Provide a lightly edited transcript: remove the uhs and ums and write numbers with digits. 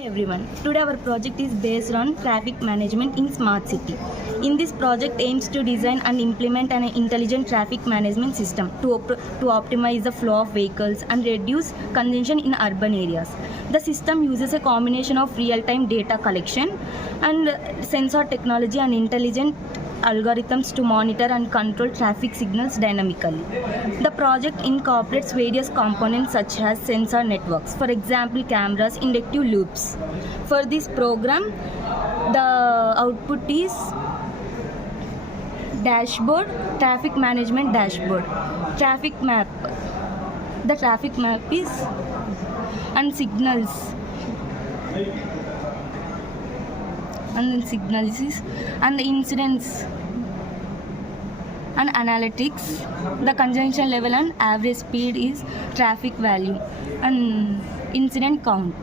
Everyone, today our project is based on traffic management in smart city. In this project aims to design and implement an intelligent traffic management system to optimize the flow of vehicles and reduce congestion in urban areas. The system uses a combination of real-time data collection and sensor technology and intelligent algorithms to monitor and control traffic signals dynamically. The project incorporates various components such as sensor networks, for example cameras, inductive loops. For this program, the output is dashboard, traffic management dashboard, traffic map. The traffic map is and signals. And then signals is and the incidents and analytics, the congestion level and average speed is traffic value and incident count.